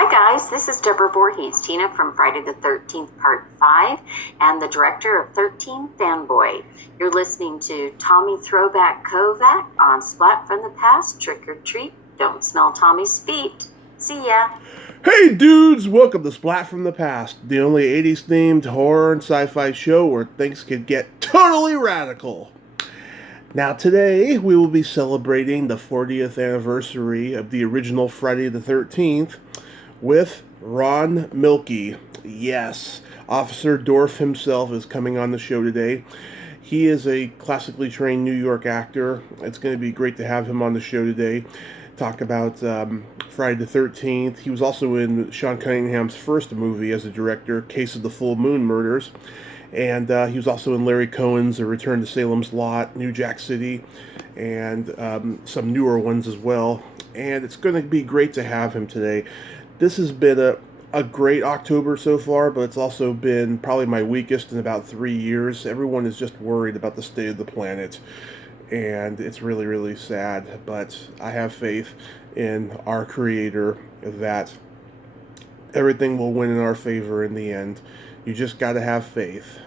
Hi guys, this is Deborah Voorhees, Tina from Friday the 13th Part 5, and the director of 13 Fanboy. You're listening to Tommy Throwback Kovac on Splat from the Past, Trick or Treat, Don't Smell Tommy's Feet. See ya! Hey dudes, welcome to Splat from the Past, the only 80s themed horror and sci-fi show where things could get totally radical. Now today we will be celebrating the 40th anniversary of the original Friday the 13th with Ron Millkie. Yes, Officer Dorf himself is coming on the show today. He is a classically trained New York actor. It's going to be great to have him on the show today. Talk about Friday the 13th. He was also in Sean Cunningham's first movie as a director, Case of the Full Moon Murders. And he was also in Larry Cohen's A Return to Salem's Lot, New Jack City, and some newer ones as well. And it's going to be great to have him today. This has been a great October so far, but it's also been probably my weakest in about 3 years. Everyone is just worried about the state of the planet, and it's really, really sad. But I have faith in our Creator that everything will win in our favor in the end. You just got to have faith.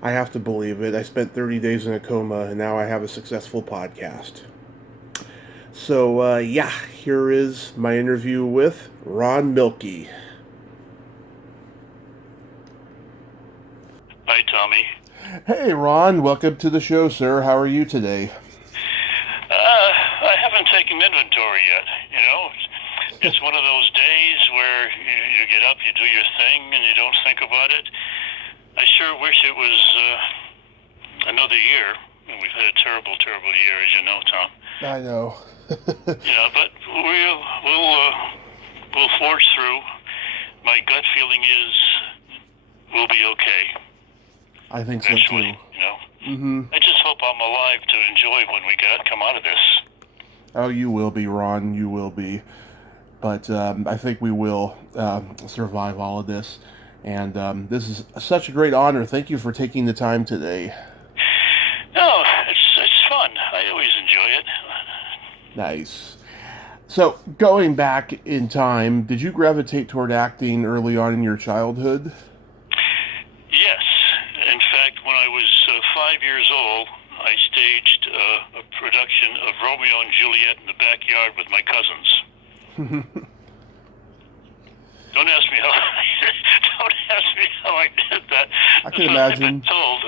I have to believe it. I spent 30 days in a coma, and now I have a successful podcast. So, here is my interview with Ron Millkie. Hi, Tommy. Hey, Ron. Welcome to the show, sir. How are you today? I haven't taken inventory yet, you know. It's one of those days where you get up, you do your thing, and you don't think about it. I sure wish it was another year. We've had a terrible, terrible year, as you know, Tom. I know. But we'll forge through. My gut feeling is we'll be okay. I think eventually, so too. You know. Mm-hmm. I just hope I'm alive to enjoy when we come out of this. Oh, you will be, Ron. You will be. But I think we will survive all of this. And this is such a great honor. Thank you for taking the time today. No, it's fun. I always enjoy it. Nice. So, going back in time, did you gravitate toward acting early on in your childhood? Yes. In fact, when I was 5 years old, I staged a production of Romeo and Juliet in the backyard with my cousins. Don't ask me how I did that. I can imagine. I've been told.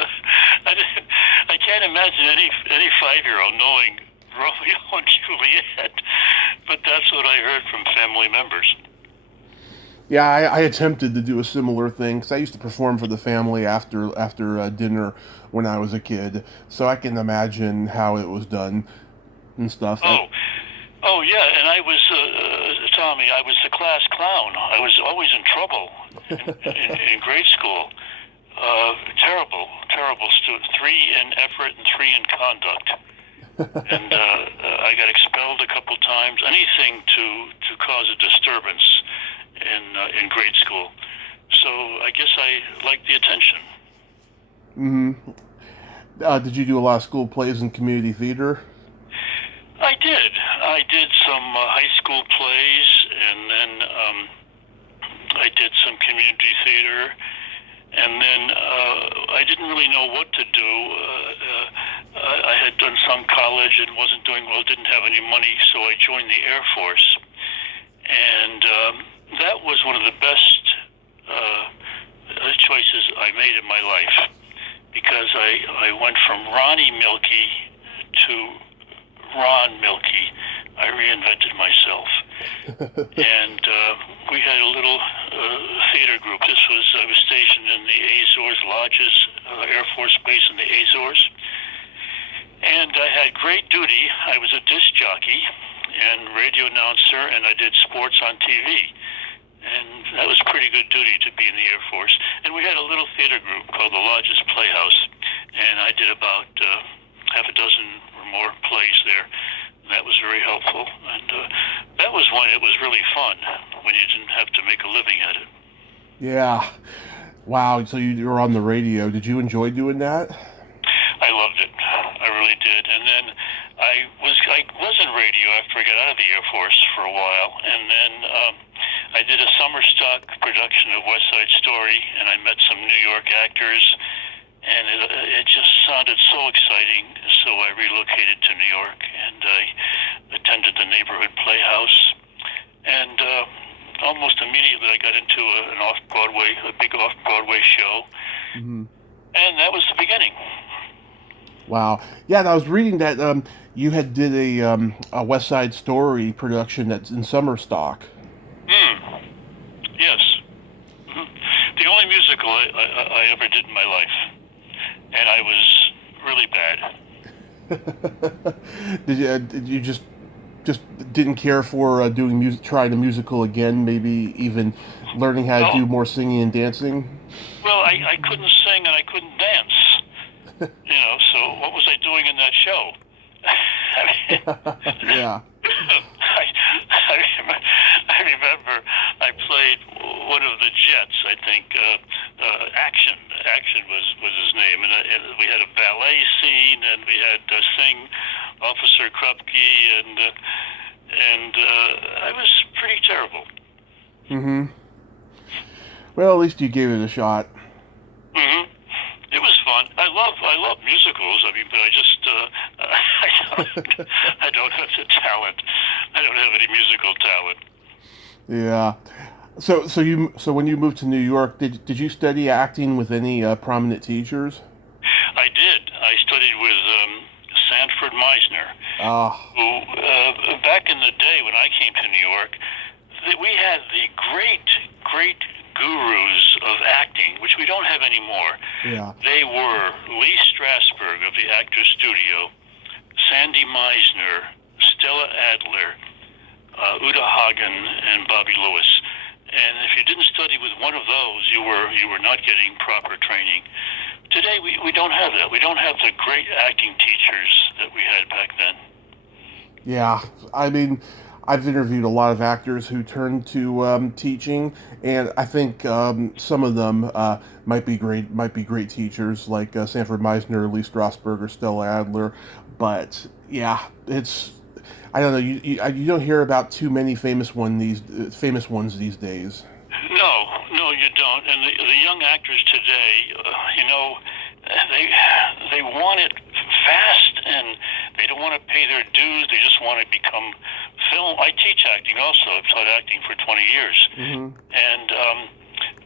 I can't imagine any 5-year-old knowing Romeo and Juliet, but that's what I heard from family members. Yeah, I attempted to do a similar thing because I used to perform for the family after dinner when I was a kid, so I can imagine how it was done and stuff. Oh yeah, and I was Tommy. I was the class clown. I was always in trouble in grade school. Terrible student. 3 in effort and 3 in conduct. And I got expelled a couple times. Anything to cause a disturbance in grade school. So I guess I liked the attention. Mm-hmm. Did you do a lot of school plays and community theater? I did some high school plays, and then I did some community theater, and then I didn't really know what to do. I had done some college and wasn't doing well, didn't have any money, so I joined the Air Force. And that was one of the best choices I made in my life, because I went from Ronnie Millkie to Ron Millkie. I reinvented myself. And we had a little theater group. I was stationed in the Azores Lodges, Air Force Base in the Azores. And I had great duty. I was a disc jockey and radio announcer, and I did sports on TV. And that was pretty good duty to be in the Air Force. And we had a little theater group called the Lodges Playhouse, and I did about half a dozen or more plays there. That was very helpful, and that was when it was really fun, when you didn't have to make a living at it. Yeah. Wow, so you were on the radio. Did you enjoy doing that? I loved it. I really did. And then I was in radio after I got out of the Air Force for a while, and then I did a summer stock production of West Side Story, and I met some New York actors, and it just sounded so exciting. So I relocated to New York, and I attended the neighborhood playhouse, and almost immediately I got into a big off-Broadway show, Mm-hmm. and that was the beginning. Wow. Yeah, and I was reading that you had did a West Side Story production that's in summer stock. Yes. Hmm. The only musical I ever did in my life, and I was really bad. Did you just didn't care for doing trying a musical again? Maybe even learning how to do more singing and dancing. Well, I couldn't sing and I couldn't dance. So what was I doing in that show? Yeah. I remember I played one of the Jets. I think Action was his name, and we had a ballet scene, and we had sing Officer Krupke, and I was pretty terrible. Mm-hmm. Well, at least you gave it a shot. Mm-hmm. It was fun. I love musicals. I mean, but I just I don't have the talent. I don't have any musical talent. Yeah. So when you moved to New York, did you study acting with any prominent teachers? I did. I studied with Sanford Meisner, who back in the day when I came to New York, we had the great gurus of acting, which we don't have anymore. Yeah. They were Lee Strasberg of the Actors Studio, Sandy Meisner, Stella Adler, Uta Hagen, and Bobby Lewis. And if you didn't study with one of those, you were not getting proper training. Today we don't have that. We don't have the great acting teachers that we had back then. Yeah, I mean, I've interviewed a lot of actors who turned to teaching, and I think some of them might be great teachers, like Sanford Meisner, Lee Strasberg, or Stella Adler. But yeah, I don't know. You don't hear about too many famous ones these days. No, you don't. And the young actors today, they want it fast, and they don't want to pay their dues. They just want to become film. I teach acting also. I've taught acting for 20 years. Mm-hmm. And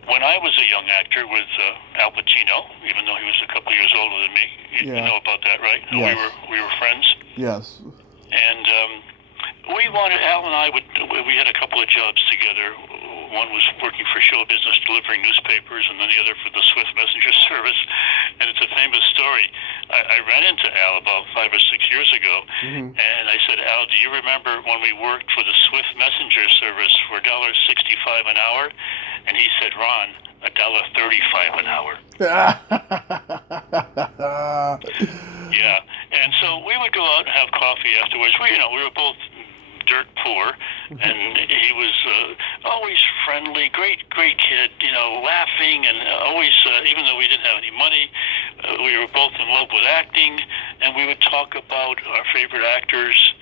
when I was a young actor with Al Pacino, even though he was a couple years older than me, you know about that, right? Yes. We were friends. Yes. And Al and I we had a couple of jobs together. One was working for show business, delivering newspapers, and then the other for the Swift Messenger Service. And it's a famous story. I ran into Al about 5 or 6 years ago, Mm-hmm. and I said, Al, do you remember when we worked for the Swift Messenger Service for $1.65 an hour? And he said, Ron, $1.35 an hour. Yeah, and so we would go out and have coffee afterwards. We were both dirt poor, and he was always friendly, great kid, laughing, and always, even though we didn't have any money, we were both in love with acting, and we would talk about our favorite actors,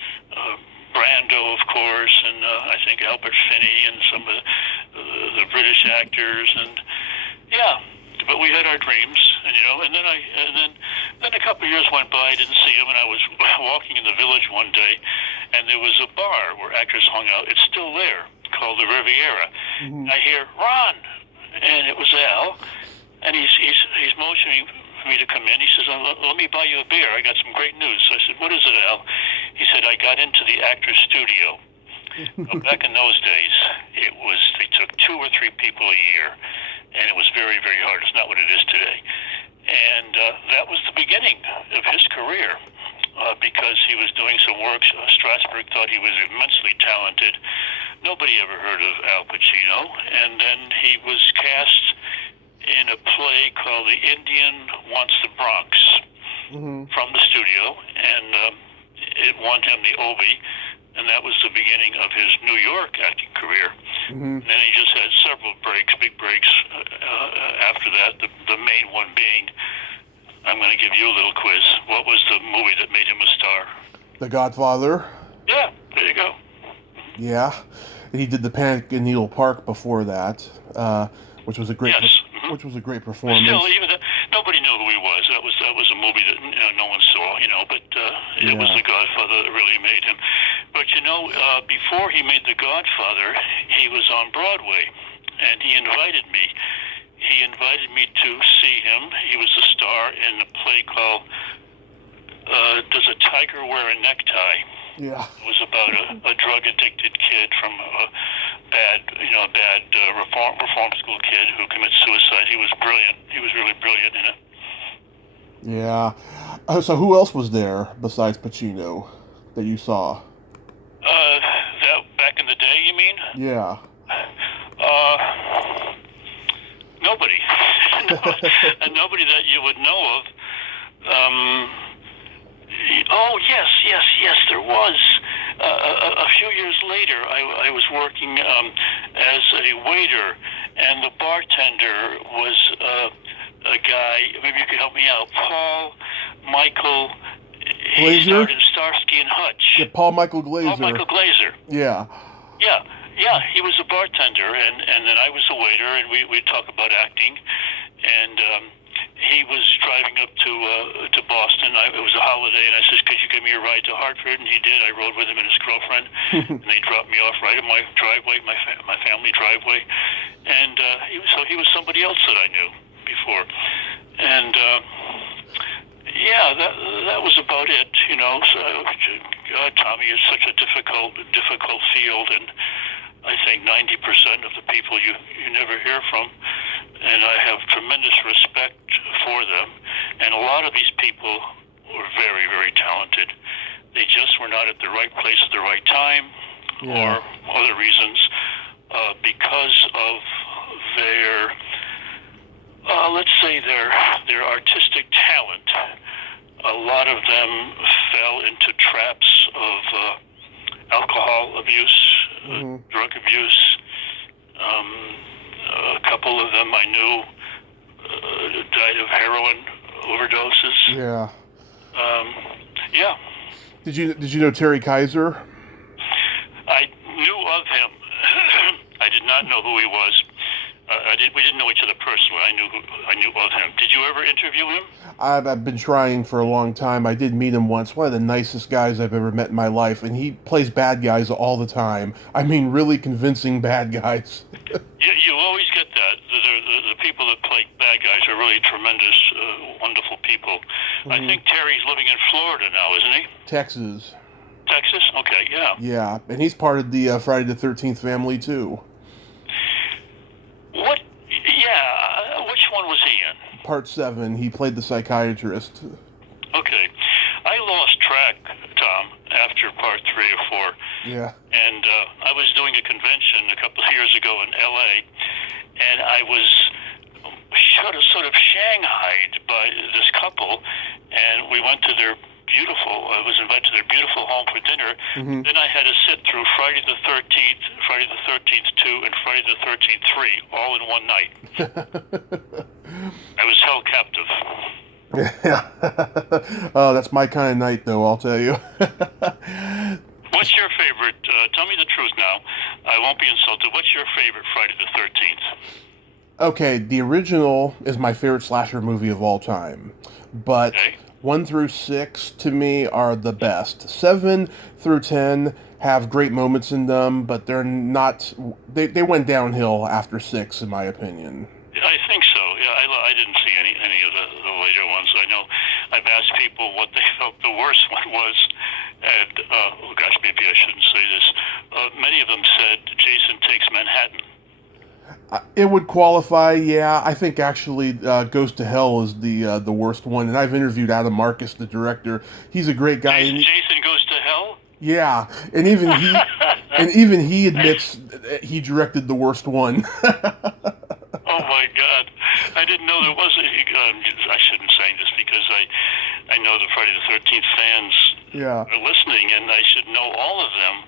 Brando, of course, and I think Albert Finney, and some of the British actors, and yeah. But we had our dreams, and then a couple of years went by. I didn't see him, and I was walking in the village one day, and there was a bar where actors hung out. It's still there, called the Riviera. Mm-hmm. I hear Ron, and it was Al, and he's motioning for me to come in. He says, "Let me buy you a beer. I got some great news." So I said, "What is it, Al?" He said, "I got into the Actors Studio." Back in those days, they took 2 or 3 people a year, and it was very, very hard. It's not what it is today. And that was the beginning of his career, because he was doing some work. Strasberg thought he was immensely talented. Nobody ever heard of Al Pacino. And then he was cast in a play called The Indian Wants the Bronx, Mm-hmm. from the studio, and it won him the Obie. And that was the beginning of his New York acting career. Mm-hmm. And then he just had several big breaks after that. The main one being, I'm going to give you a little quiz. What was the movie that made him a star? The Godfather. Yeah, there you go. Yeah. And he did the Panic in Needle Park before that, which was a great, Yes. which was a great But performance. still, even nobody knew who he was. That was a movie that no one saw, But it was Yeah. The Godfather that really made him. But before he made The Godfather, he was on Broadway, and he invited me. He invited me to see him. He was a star in a play called "Does a Tiger Wear a Necktie?" Yeah. It was about a drug-addicted kid from a bad reform school kid who commits suicide. He was brilliant. He was really brilliant in it. Yeah. So who else was there besides Pacino that you saw? That back in the day, you mean? Yeah. Nobody. Nobody that you would know of. Oh, yes, there was. A few years later, I was working as a waiter, and the bartender was a guy, maybe you could help me out, Paul Michael. Glazer? He starred in Starsky and Hutch. Yeah, Paul Michael Glazer. Paul Michael Glazer. Yeah. Yeah, he was a bartender, and then I was a waiter, and we'd talk about acting, and he was driving up to Boston. It was a holiday, and I said, "Could you give me a ride to Hartford?" And he did. I rode with him and his girlfriend, and they dropped me off right in my driveway, my family driveway, and he was somebody else that I knew before, and that was about it, So, God, Tommy, it's such a difficult field, and I think 90% of the people you never hear from, and I have tremendous respect for them. And a lot of these people were very, very talented. They just were not at the right place at the right time, or other reasons, because of their, let's say, their artistic talent. A lot of them fell into traps of alcohol abuse, drug abuse. A couple of them I knew died of heroin overdoses. Yeah. Yeah. Did you know Terry Kaiser? I knew of him. I did not know who he was. We didn't know each other personally. I knew of him. Did you ever interview him? I've been trying for a long time. I did meet him once. One of the nicest guys I've ever met in my life, and he plays bad guys all the time. I mean, really convincing bad guys. You always get that. The people that play bad guys are really tremendous, wonderful people. I think Terry's living in Florida now, isn't he? Texas. Texas? Okay, yeah. Yeah, and he's part of the Friday the 13th family, too. What? Yeah, which one was he in? Part 7, he played the psychiatrist. Okay. I lost track, Tom, after part 3 or 4. Yeah. And I was doing a convention a couple of years ago in L.A., and I was sort of shanghaied by this couple, and we went to I was invited to their beautiful home for dinner. Then I had to sit through Friday the 13th, Friday the 13th 2, and Friday the 13th 3, all in one night. I was held captive. Yeah. Oh, that's my kind of night, though, I'll tell you. What's your favorite? Tell me the truth now. I won't be insulted. What's your favorite Friday the 13th? Okay, the original is my favorite slasher movie of all time. But 1 through 6, to me, are the best. 7 through 10 have great moments in them, but they're not... They went downhill after 6, in my opinion. I think so. Yeah, I didn't see any of the later ones. I know I've asked people what they felt the worst one was, and, oh gosh, maybe I shouldn't say this. Many of them said Jason Takes Manhattan. It would qualify, yeah. I think actually Goes to Hell is the worst one, and I've interviewed Adam Marcus, the director. He's a great guy. Jason Goes to Hell? Yeah, and even he admits he directed the worst one. Oh my God! I didn't know there was I shouldn't say this because I know the Friday the 13th fans are listening, and I should know all of them.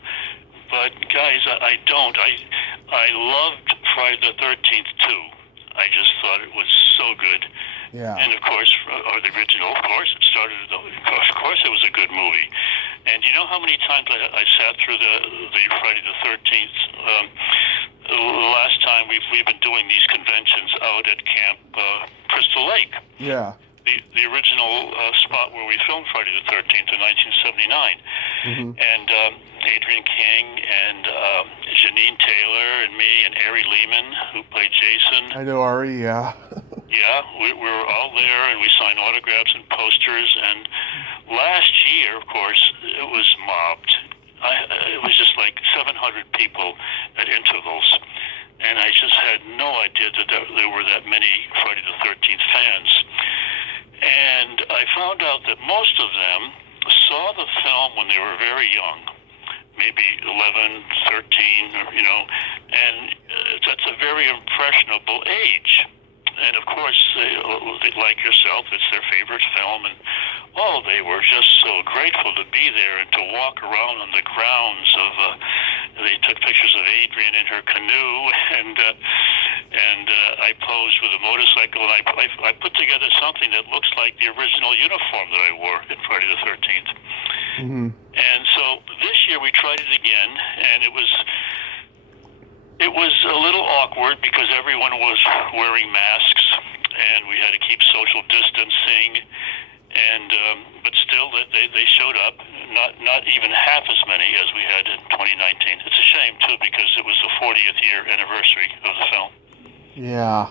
But guys, I don't. I loved Friday the 13th too. I just thought it was so good. Yeah. And of course, or the original, of course, it started. Of course, it was a good movie. And you know how many times I sat through the Friday the 13th? The last time we've been doing these conventions out at Camp Crystal Lake. Yeah. The original spot where we filmed Friday the 13th in 1979. Mm-hmm. And Adrian King and Janine Taylor and me and Ari Lehman, who played Jason. I know Ari, yeah. Yeah, we were all there, and we signed autographs and posters. And last year, of course, it was mobbed. It was just like 700 people at intervals. And I just had no idea that there were that many Friday the 13th fans. And I found out that most of them saw the film when they were very young, maybe 11, 13, and that's a very impressionable age. And of course, like yourself, it's their favorite film, and they were just so grateful to be there and to walk around on the grounds of. They took pictures of Adrian in her canoe, and I posed with a motorcycle, and I put together something that looks like the original uniform that I wore in Friday the 13th. Mm-hmm. And so this year we tried it again, and it was a little awkward because everyone was wearing masks, and we had to keep social distancing. And but still, they showed up. Not even half as many as we had in 2019. It's a shame too because it was the 40th year anniversary of the film. Yeah.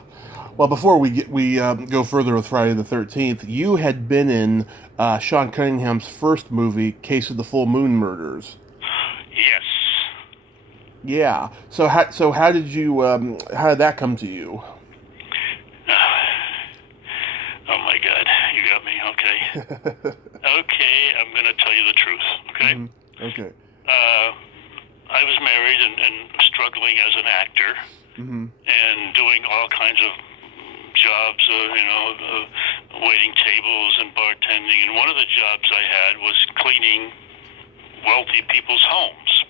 Well, before we go further with Friday the 13th, you had been in Sean Cunningham's first movie, Case of the Full Moon Murders. Yes. Yeah. So how did that come to you? Oh my God, you got me. Okay. Okay, I'm going to tell you the truth. Okay. Mm-hmm. Okay. I was married and struggling as an actor, mm-hmm. and doing all kinds of jobs, waiting tables and bartending. And one of the jobs I had was cleaning wealthy people's homes.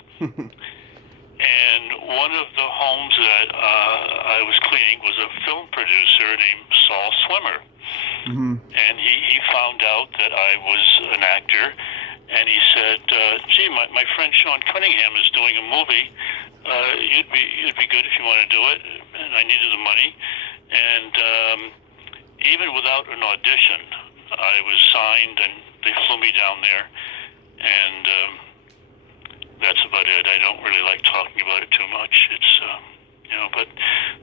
And one of the homes that I was cleaning was a film producer named Saul Swimmer. Mm-hmm. And he found out that I was an actor, and he said, gee, my friend Sean Cunningham is doing a movie. You'd be good if you want to do it. And I needed the money. And even without an audition, I was signed, and they flew me down there. And that's about it. I don't really like talking about it too much. It's but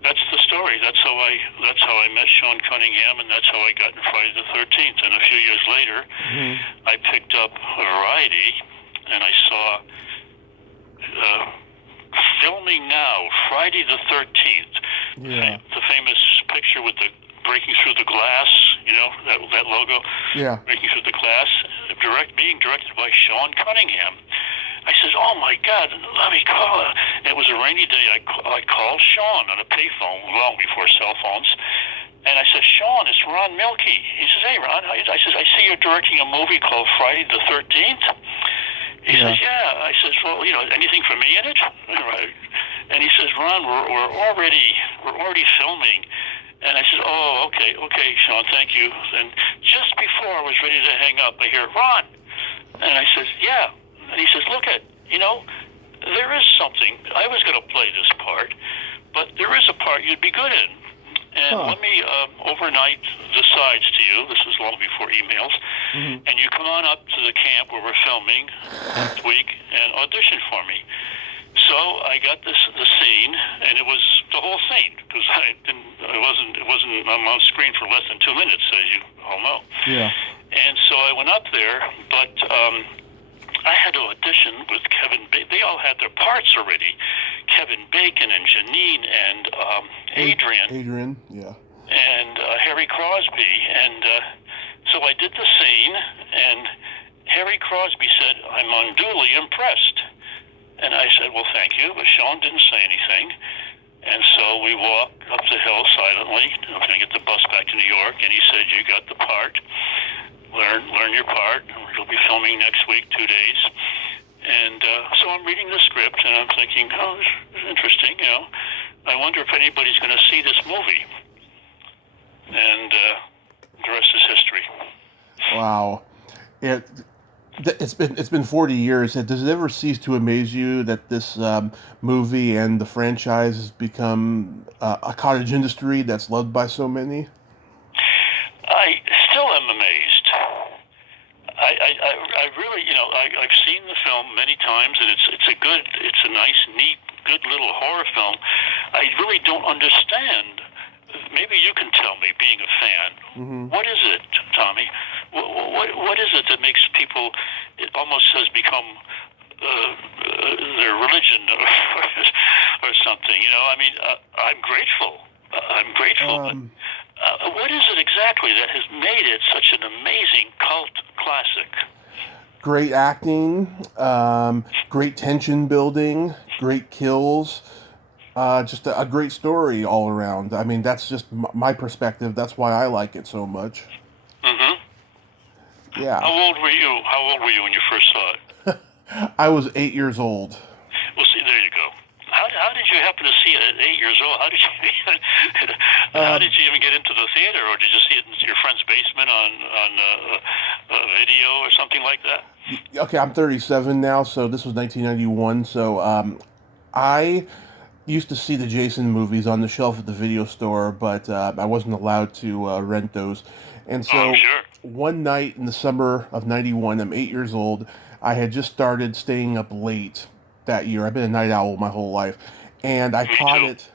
that's the story. That's how I met Sean Cunningham, and that's how I got in Friday the 13th. And a few years later, mm-hmm. I picked up Variety, and I saw Filming Now, Friday the 13th. Yeah. The famous picture with the breaking through the glass, that logo. Yeah. Breaking through the glass, being directed by Sean Cunningham. I said, oh my God, let me call. It was a rainy day. I called Sean on a payphone long before cell phones. And I said, Sean, it's Ron Millkie. He says, hey, Ron. I said, I see you're directing a movie called Friday the 13th. He says, yeah. I says, well, anything for me in it? And he says, Ron, we're already filming. And I said, oh, okay, Sean, thank you. And just before I was ready to hang up, I hear, Ron. And I says, yeah. And he says, look there is something. I was going to play this part, but there is a part you'd be good in. And let me overnight the sides to you. This was long before emails. Mm-hmm. And you come on up to the camp where we're filming next week and audition for me. So I got the scene, and it was the whole scene because it wasn't on screen for less than 2 minutes, as you all know. Yeah. And so I went up there, but I had to audition with Kevin Bacon. They all had their parts already. Kevin Bacon and Janine and Adrian. Adrian, yeah. And Harry Crosby. And so I did the scene, and Harry Crosby said, I'm unduly impressed. And I said, well, thank you. But Sean didn't say anything. And so we walked up the hill silently. I was going to get the bus back to New York, and he said, you got the part. Learn your part. You'll be filming next week, 2 days. And so I'm reading the script, and I'm thinking, oh, this is interesting, I wonder if anybody's going to see this movie. And the rest is history. Wow. It's been 40 years. Does it ever cease to amaze you that this movie and the franchise has become a cottage industry that's loved by so many? I still am amazed. I really, I've seen the film many times, and it's a nice, neat, good little horror film. I really don't understand. Maybe you can tell me, being a fan. Hmm. What is it, Tommy? What is it that makes people? It almost has become their religion or something. I mean, I'm grateful. I'm grateful, but Um, what is it exactly that has made it such an amazing cult classic? Great acting, great tension building, great kills. Just a great story all around. I mean, that's just my perspective. That's why I like it so much. Hmm. Yeah. How old were you? How old were you when you first saw it? I was 8 years old. Well, see, there you go. How did you happen to see it at 8 years old? How did you how did Um, you even get into the theater, or did you see it in your friend's basement on video or something like that? okay, I'm 37 now, so this was 1991. So I used to see the Jason movies on the shelf at the video store, but I wasn't allowed to rent those. And Oh, I'm so sure. one night in the summer of 91, I'm 8 years old. I had just started staying up late that year. I've been a night owl my whole life. And I Me caught too. it.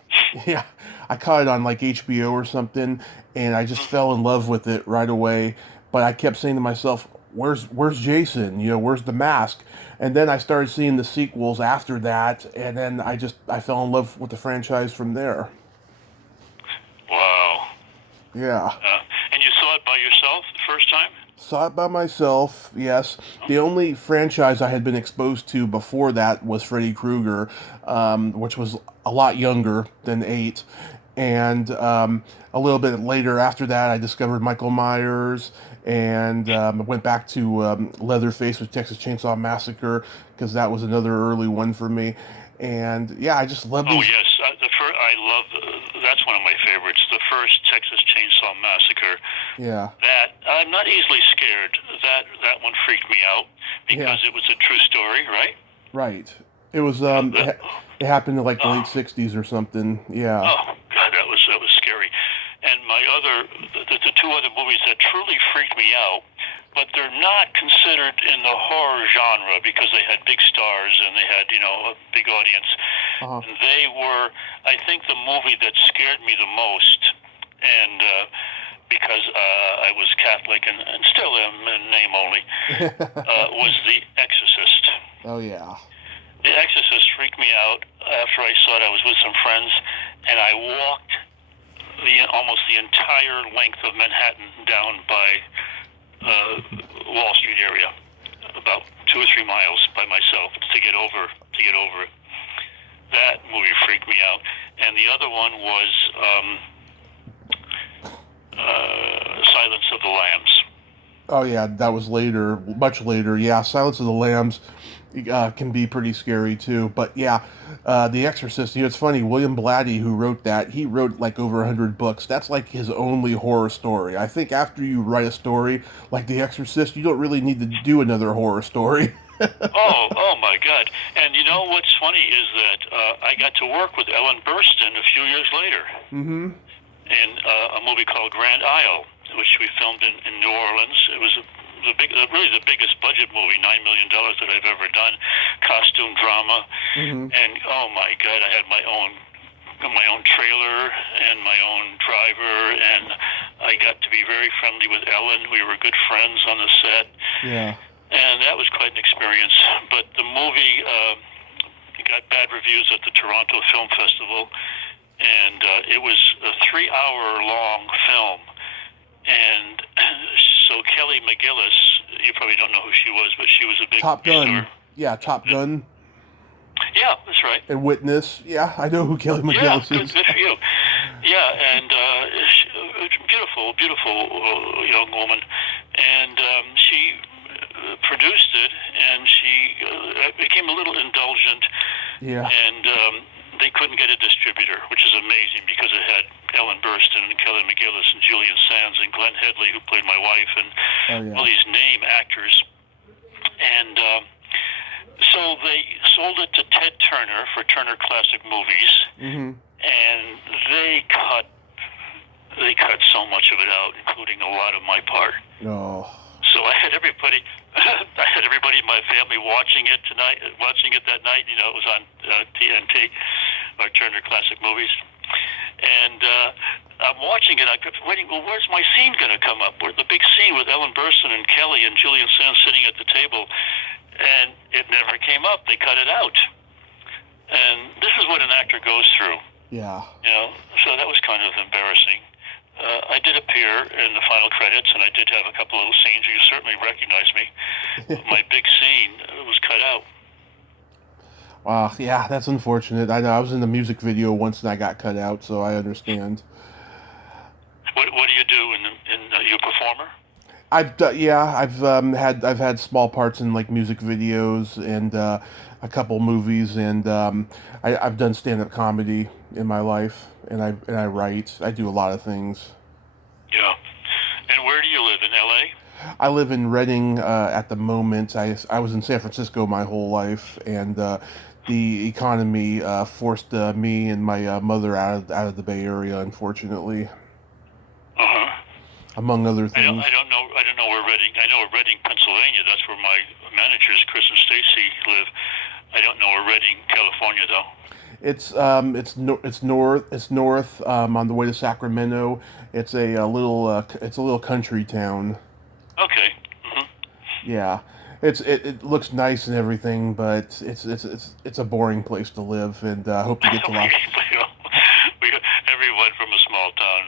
Yeah, I caught it on like HBO or something, and I just fell in love with it right away. But I kept saying to myself, "Where's Jason? Where's the mask?" And then I started seeing the sequels after that, and then I fell in love with the franchise from there. Wow. Yeah. And you saw it by yourself the first time? Saw it by myself, yes. The only franchise I had been exposed to before that was Freddy Krueger, which was a lot younger than 8. And a little bit later after that, I discovered Michael Myers and went back to Leatherface with Texas Chainsaw Massacre because that was another early one for me. And yeah, I just love Oh these. yes, I love. That's one of my favorites. The first Texas Chainsaw Massacre. Yeah, That I'm not easily scared. That one freaked me out yeah, because it was a true story, right? right. It was That, it happened in like the late oh, '60s or something. Yeah. oh God, that was scary. And the two other movies that truly freaked me out, but they're not considered in the horror genre because they had big stars and they had a big audience. Uh-huh. And they were, I think, the movie that scared me the most, and because I was Catholic and still am in name only, was The Exorcist. Oh yeah. The Exorcist freaked me out after I saw it. I was with some friends, and I walked almost the entire length of Manhattan down by Wall Street area, about 2 or 3 miles by myself to get over it. That movie freaked me out, and the other one was Silence of the Lambs. Oh yeah, that was later, much later. Yeah, Silence of the Lambs can be pretty scary too. But yeah, The Exorcist. It's funny. William Blatty, who wrote that, he wrote like over 100 books. That's like his only horror story. I think after you write a story like The Exorcist, you don't really need to do another horror story. Oh my God! And you know what's funny is that I got to work with Ellen Burstyn a few years later Mm-hmm. in a movie called Grand Isle, which we filmed in New Orleans. It was really the biggest budget movie, $9 million that I've ever done, costume drama, Mm-hmm. and oh my God, I had my own trailer and my own driver, and I got to be very friendly with Ellen. We were good friends on the set, Yeah. and that was quite an experience. But the movie got bad reviews at the Toronto Film Festival, and it was a 3-hour-long film. And so Kelly McGillis, you probably don't know who she was, but she was a big Top star. Gun. Yeah, Top Gun Yeah, that's right. and Witness. Yeah, I know who Kelly Yeah, McGillis good, is. good for you. Yeah, and beautiful young woman, and she produced it, and she became a little indulgent, Yeah. and they couldn't get a distributor, which is amazing because it had Ellen Burstyn and Kelly McGillis and Julian Sands and Glenn Headley, who played my wife, and Oh all yeah. these name actors. And so they sold it to Ted Turner for Turner Classic Movies, and they cut so much of it out, including a lot of my part. Oh. So I had everybody in my family watching it that night. You know, it was on TNT, or Turner Classic Movies. And I'm watching it. I kept waiting. Well, where's my scene going to come up? Where's the big scene with Ellen Burstyn and Kelly and Julian Sands sitting at the table? And it never came up. They cut it out. And this is what an actor goes through. Yeah. You know, so that was kind of embarrassing. I did appear in the final credits, and I did have a couple little scenes. You certainly recognize me. My big scene was cut out. Wow, yeah, that's unfortunate. I know I was in the music video once and I got cut out, so I understand. What do you do? You a performer? I've had small parts in like music videos and a couple movies, and I've done stand-up comedy in my life, and I write. I do a lot of things. Yeah. And where do you live, in L.A.? I live in Redding at the moment. I was in San Francisco my whole life, and the economy forced me and my mother out of the Bay Area, unfortunately. Among other things. I don't know where Redding. I know where Redding, Pennsylvania. That's where my managers, Chris and Stacy, live. I don't know where Redding, California, though. It's north on the way to Sacramento. It's a little country town. Okay. Yeah. It looks nice and everything, but it's a boring place to live, and I hope to get to Los. Everyone from a small town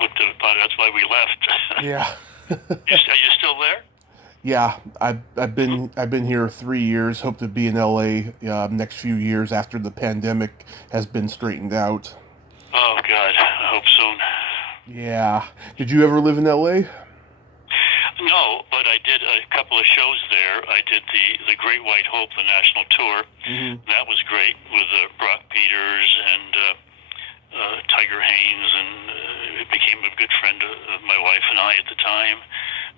looked at it. That's why we left. Yeah. Are you still there? Yeah, I've been here 3 years. Hope to be in LA next few years after the pandemic has been straightened out. Oh God, I hope soon. Yeah. Did you ever live in LA? No, but I did a couple of shows there. I did the Great White Hope, the national tour. That was great with Brock Peters and Tiger Haynes, and it became a good friend of my wife and I at the time.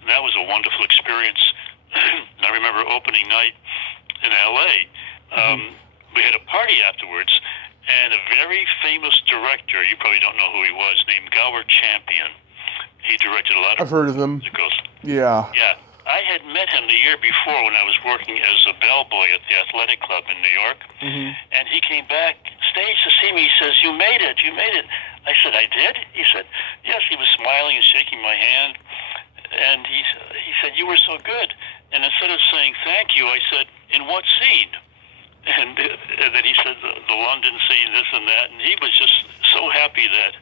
And that was a wonderful experience. I remember opening night in L.A. We had a party afterwards, and a very famous director, you probably don't know who he was, named Gower Champion. He directed a lot of I've heard of him. musicals. Yeah. Yeah. I had met him the year before when I was working as a bellboy at the Athletic Club in New York. And he came back stage to see me. He says, you made it. I said, I did? He said, yes. He was smiling and shaking my hand. And he said, you were so good. And instead of saying thank you, I said, in what scene? And then he said, the London scene, this and that. And he was just so happy that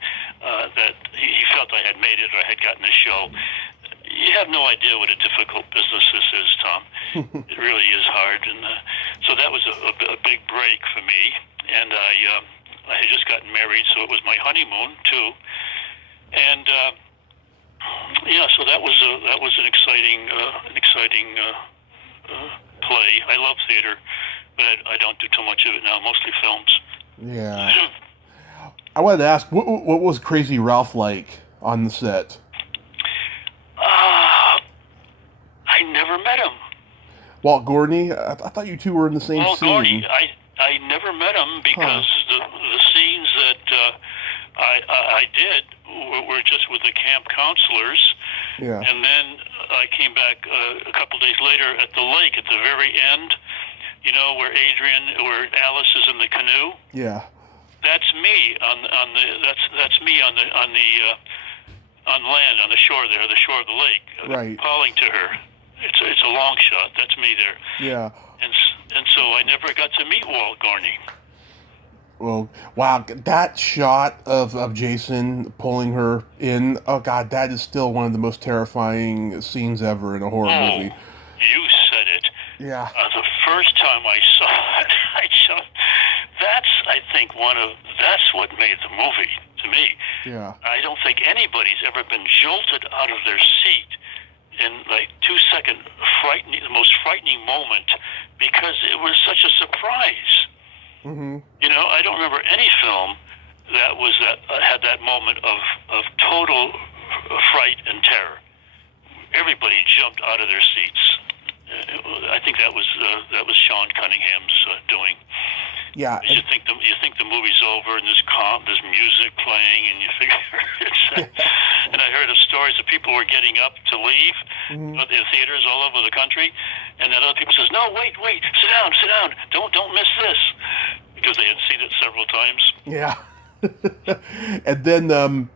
he felt I had made it, or I had gotten a show. You have no idea what a difficult business this is, Tom. It really is hard. And so that was a big break for me. And I had just gotten married, so it was my honeymoon, too. And so that was an exciting play. I love theater, but I don't do too much of it now, mostly films. Yeah. I wanted to ask, what was Crazy Ralph like on the set? I never met him. Walt Gorney? I thought you two were in the same Walt scene. Gorney, I never met him because the scenes that I did were just with the camp counselors. Yeah. And then I came back a couple days later at the lake at the very end, where Alice is in the canoe. Yeah. That's me that's me on land, on the shore there, the shore of the lake, right, calling to her. It's a long shot. That's me there. Yeah. And so I never got to meet Walt Gorney. Well, wow, that shot of Jason pulling her in, oh God, that is still one of the most terrifying scenes ever in a horror movie. You said it. Yeah. The first time I saw it, I think that's what made the movie to me. Yeah. I don't think anybody's ever been jolted out of their seat in like 2 second the most frightening moment, because it was such a surprise. I don't remember any film that had that moment of total fright and terror. Everybody jumped out of their seats. I think that was Sean Cunningham's doing. Yeah. You think the movie's over and there's music playing and you figure and I heard of stories of people were getting up to leave the theaters all over the country, and then other people says, no, wait, sit down, don't miss this, because they had seen it several times. Yeah. And then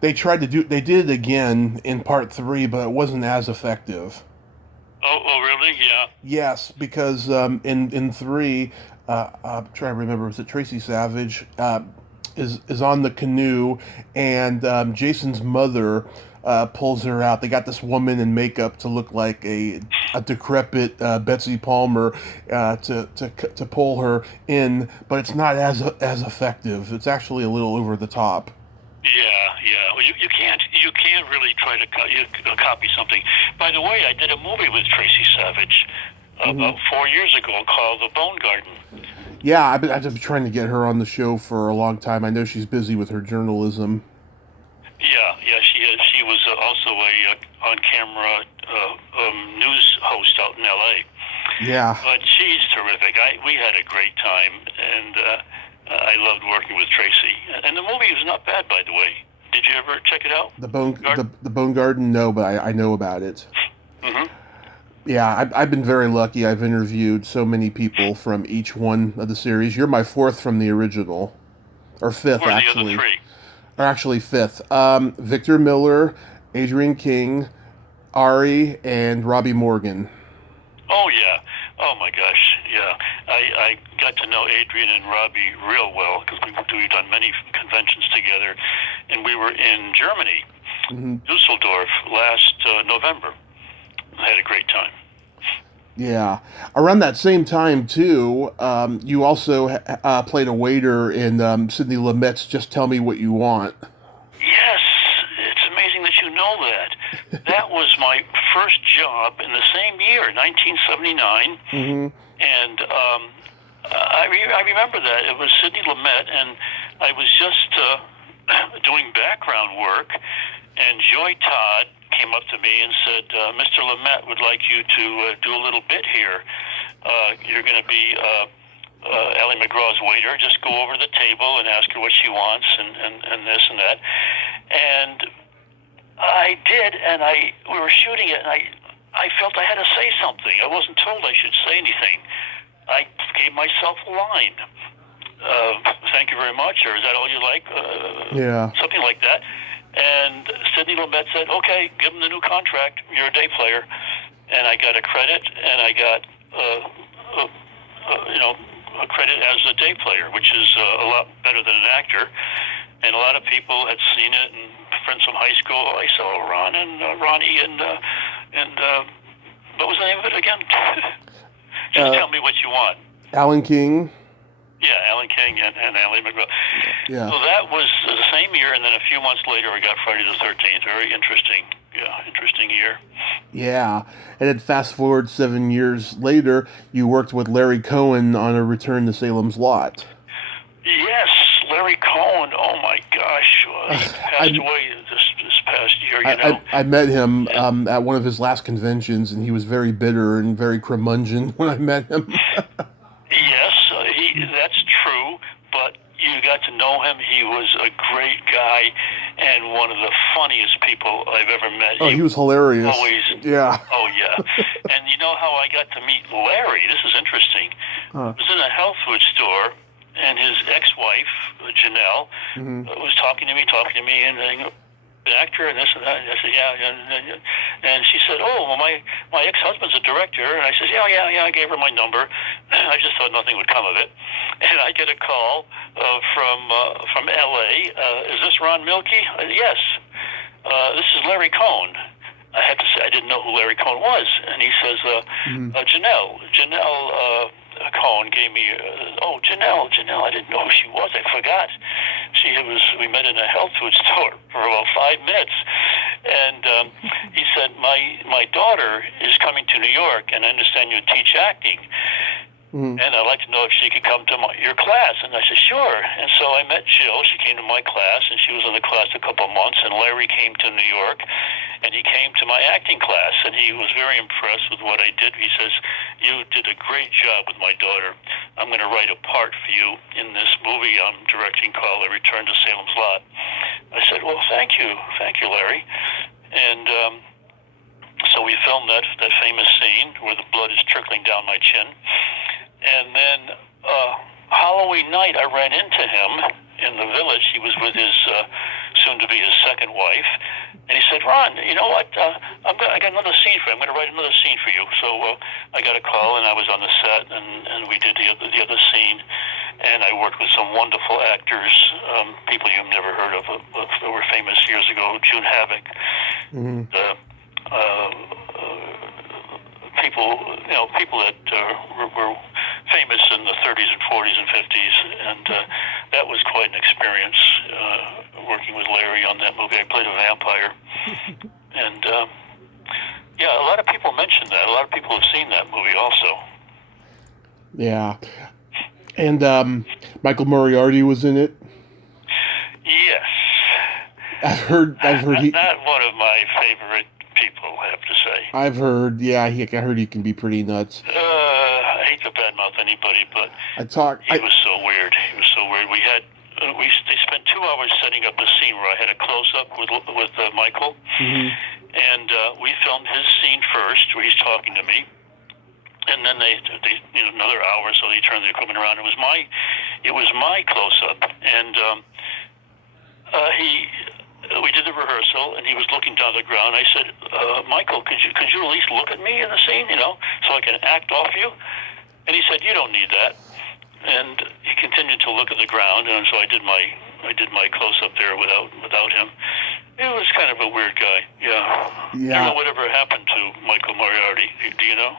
they did it again in part 3, but it wasn't as effective. Oh, really? Yeah. Yes, because in 3, I'm trying to remember, was it Tracy Savage is on the canoe, and Jason's mother pulls her out. They got this woman in makeup to look like a decrepit Betsy Palmer to pull her in, but it's not as effective. It's actually a little over the top. Yeah. Well, you can't really try to copy something. By the way, I did a movie with Tracy Savage about 4 years ago called The Bone Garden. Yeah, I've been trying to get her on the show for a long time. I know she's busy with her journalism. Yeah, she is. She was also a on-camera news host out in L.A. Yeah. But she's terrific. We had a great time, and I loved working with Tracy. And the movie was not bad, by the way. Did you ever check it out? The Bone Garden? No, but I know about it. Mm-hmm. Yeah, I've been very lucky. I've interviewed so many people from each one of the series. You're my 4th from the original. Or 5th, actually. The other 3? Or actually 5th. Victor Miller, Adrian King, Ari, and Robbie Morgan. Oh, yeah. Oh, my gosh, yeah. I got to know Adrian and Robbie real well because we've done many conventions together. And we were in Germany, Dusseldorf, last November. I had a great time. Yeah. Around that same time, too, you also played a waiter in Sidney Lumet's Just Tell Me What You Want. Yes. It's amazing that you know that. That was my first job in the same year, 1979. And I remember that. It was Sidney Lumet, and I was just doing background work, and Joy Todd came up to me and said, Mr. Lumet would like you to do a little bit here. You're going to be Ally McGraw's waiter. Just go over to the table and ask her what she wants and this and that. And I did, and we were shooting it, and I felt I had to say something. I wasn't told I should say anything. I gave myself a line. Thank you very much, or is that all you like? Yeah. Something like that. And Sidney Lumet said, okay, give him the new contract. You're a day player. And I got a credit, and I got a credit as a day player, which is a lot better than an actor. And a lot of people had seen it, and friends from high school, I saw Ron and Ronnie, and what was the name of it again? Just tell me what you want. Alan King. Yeah, Alan King and Ally McGraw. Yeah. So that was the same year, and then a few months later I got Friday the 13th. Very interesting. Yeah, interesting year. Yeah. And then fast forward 7 years later, you worked with Larry Cohen on A Return to Salem's Lot. Yes, Larry Cohen. Oh my gosh. He passed away this past year, you know. I met him at one of his last conventions, and he was very bitter and very curmudgeon when I met him. Yes, that's true, but you got to know him. He was a great guy and one of the funniest people I've ever met. Oh, he was hilarious. Always. Yeah. Oh, yeah. And you know how I got to meet Larry? This is interesting. I was in a health food store, and his ex-wife, Janelle, was talking to me, and an actor and this and that. And I said, yeah. And she said, oh, well, my ex-husband's a director. And I said, yeah. I gave her my number. I just thought nothing would come of it. And I get a call from L.A. Is this Ron Millkie? Yes. This is Larry Cohen. I had to say I didn't know who Larry Cohen was. And he says, Janelle Cohen gave me, Janelle, I didn't know who she was. I forgot. We met in a health food store for about 5 minutes. And he said, my daughter is coming to New York, and I understand you teach acting. And I'd like to know if she could come to your class. And I said, sure. And so I met Jill. She came to my class, and she was in the class a couple of months. And Larry came to New York, and he came to my acting class, and he was very impressed with what I did. He says, "You did a great job with my daughter. I'm going to write a part for you in this movie I'm directing called A Return to Salem's Lot." I said, "Well, thank you, Larry." And so we filmed that famous scene where the blood is trickling down my chin. And then Halloween night, I ran into him in the village. He was with his soon-to-be his second wife. And he said, "Ron, you know what? I got another scene for you. I'm going to write another scene for you." So I got a call, and I was on the set, and we did the other scene. And I worked with some wonderful actors, people you've never heard of that were famous years ago, June Havoc. Mm-hmm. People that were famous in the 30s and 40s and 50s, and that was quite an experience working with Larry on that movie. I played a vampire, and a lot of people mention that. A lot of people have seen that movie also. Yeah, and Michael Moriarty was in it. Yes, I've heard he. Not one of my favorite people, I have to say. I've heard, I heard he can be pretty nuts. I hate to badmouth anybody, but he was so weird. He was so weird. They spent 2 hours setting up a scene where I had a close-up with Michael, mm-hmm. and we filmed his scene first, where he's talking to me, and then they another hour, so they turned the equipment around. It was my close-up, and we did the rehearsal, and he was looking down the ground. I said, "Michael, could you at least look at me in the scene, so I can act off you?" And he said, "You don't need that." And he continued to look at the ground, and so I did my close up there without him. It was kind of a weird guy. Yeah. I don't know whatever happened to Michael Moriarty. Do you know?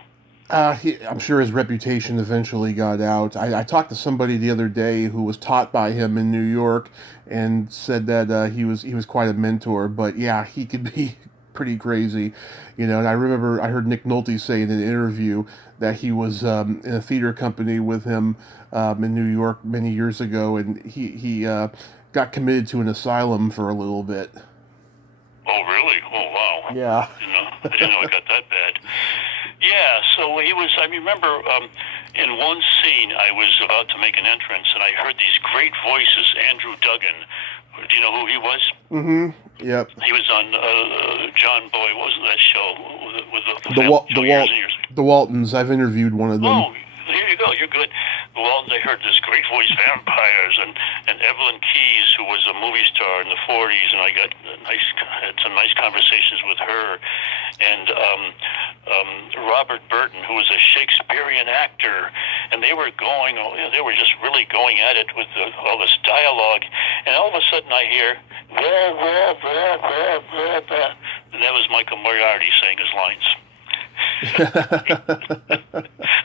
I'm sure his reputation eventually got out. I talked to somebody the other day who was taught by him in New York and said that he was quite a mentor. But yeah, he could be pretty crazy, And I remember I heard Nick Nolte say in an interview that he was in a theater company with him in New York many years ago, and he got committed to an asylum for a little bit. Oh, really? Oh, wow. Yeah. I didn't know it got that bad. Yeah, so he was, I remember in one scene I was about to make an entrance, and I heard these great voices. Andrew Duggan, do you know who he was? Mm-hmm. Yep. He was on John Boy, what was that show? With the Waltons. I've interviewed one of them. Oh, here you go, you're good. The Waltons, I heard this great voice, vampires, and Evelyn Keyes, who was a movie star in the 40s, and I had some nice conversations with her, and Robert Burton, who was a Shakespearean actor, and they were just really going at it with all this dialogue, and all of a sudden I hear, blah, blah, blah, blah, blah, blah, and that was Michael Moriarty saying his lines.